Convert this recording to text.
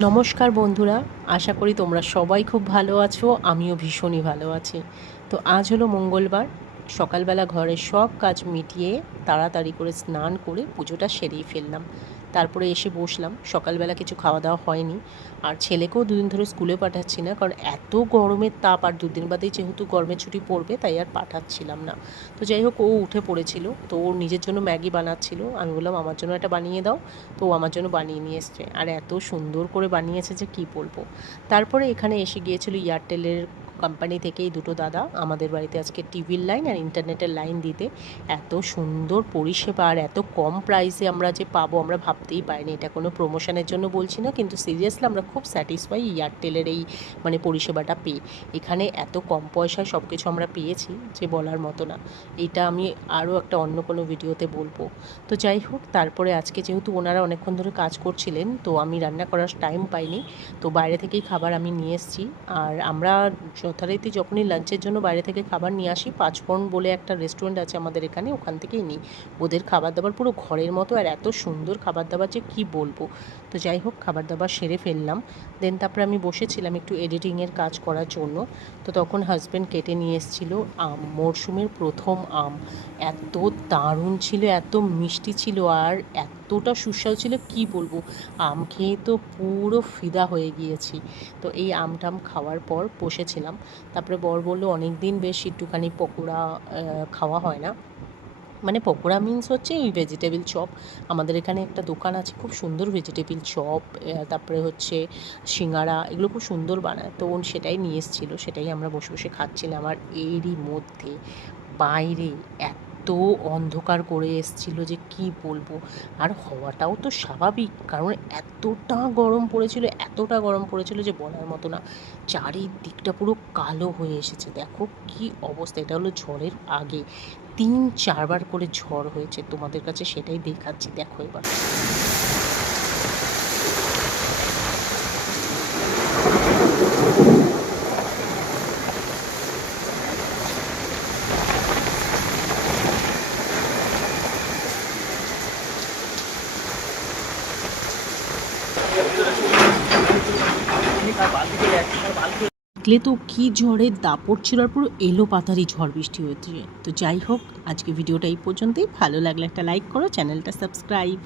নমস্কার বন্ধুরা, আশা করি তোমরা সবাই খুব ভালো আছো। আমিও ভীষণই ভালো আছি। তো আজ হলো মঙ্গলবার। সকালবেলা ঘরের সব কাজ মিটিয়ে তাড়াতাড়ি করে স্নান করে পুজোটা সেরেই ফেললাম। তারপরে এসে বসলাম। সকালবেলা কিছু খাওয়া দাওয়া হয়নি। আর ছেলেকেও দুদিন ধরে স্কুলে পাঠাচ্ছি না, কারণ এত গরমের তাপ, আর দুদিন বাদেই যেহেতু গরমের ছুটি পড়বে তাই আর পাঠাচ্ছিলাম না। তো যাই হোক, ও উঠে পড়েছিল, তো ওর নিজের জন্য ম্যাগি বানাচ্ছিল। আমি বললাম আমার জন্য একটা বানিয়ে দাও। তো ও আমার জন্য বানিয়ে নিয়ে এসছে, আর এত সুন্দর করে বানিয়েছে যে কী বলবো। তারপরে এখানে এসে গিয়েছিল এয়ারটেলের কোম্পানি থেকে এই দুটো দাদা আমাদের বাড়িতে আজকে টিভির লাইন আর ইন্টারনেটের লাইন দিতে। এত সুন্দর পরিষেবা আর এত কম প্রাইসে আমরা যে পাবো আমরা ভাবতেই পারিনি। এটা কোনো প্রমোশনের জন্য বলছি না, কিন্তু সিরিয়াসলি আমরা খুব স্যাটিসফাই এয়ারটেলের এই পরিষেবাটা পেয়ে। এখানে এত কম পয়সায় সব কিছু আমরা পেয়েছি যে বলার মতো না। এটা আমি আরও একটা অন্য কোনো ভিডিওতে বলবো। তো যাই হোক, তারপরে আজকে যেহেতু ওনারা অনেকক্ষণ ধরে কাজ করছিলেন, তো আমি রান্না করার টাইম পাইনি, তো বাইরে থেকেই খাবার আমি নিয়ে এসেছি। আর আমরা যথারীতি যখনই লাঞ্চের জন্য বাইরে থেকে খাবার নিয়ে আসি, পাঁচফোড়ন বলে একটা রেস্টুরেন্ট আছে আমাদের এখানে, ওখান থেকেই নিই। ওদের খাবার দাবার পুরো ঘরের মতো, আর এত সুন্দর খাবার দাবার যে কী বলবো। তো যাই হোক, খাবার দাবার সেরে ফেললাম। দেন তারপরে আমি বসেছিলাম একটু এডিটিংয়ের কাজ করার জন্য। তো তখন হাজব্যান্ড কেটে নিয়ে এসেছিলো আম, মরশুমের প্রথম আম। এত দারুণ ছিল, এত মিষ্টি ছিল, আর এতটা সুস্বাদু ছিল কী বলবো। আম খেয়ে তো পুরো ফিদা হয়ে গিয়েছি। তো এই আমটাম খাওয়ার পর বসেছিলাম। তারপরে বর বললো অনেক দিন বেশ একটুখানি পকোড়া খাওয়া হয় না। মানে পকোড়া মিন্স হচ্ছে এই ভেজিটেবিল চপ। আমাদের এখানে একটা দোকান আছে, খুব সুন্দর ভেজিটেবিল চপ, তারপরে হচ্ছে সিঙ্গারা, এগুলো খুব সুন্দর বানায়। তো সেটাই নিয়ে এসেছিলো, সেটাই আমরা বসে বসে খাচ্ছিলাম। আর এরই মধ্যে বাইরে এত অন্ধকার করে এসছিল যে কি বলবো। আর হওয়াটাও তো স্বাভাবিক, কারণ এতটা গরম পড়েছিল যে বলার মতো না। চারিদিকটা পুরো কালো হয়ে এসেছে, দেখো কি অবস্থা। এটা হলো ঝড়ের আগে, 3-4 বার করে ঝড় হয়েছে। তোমাদের কাছে সেটাই দেখাচ্ছি, দেখো এবার। দেখলে তো কি ঝড়ের দাপট ছিল, আর পুরো এলো পাতারি ঝড় বৃষ্টি হয়েছে। তো যাই হোক, আজকে ভিডিওটা এই পর্যন্তই। ভালো লাগলে একটা লাইক করো, চ্যানেলটা সাবস্ক্রাইব।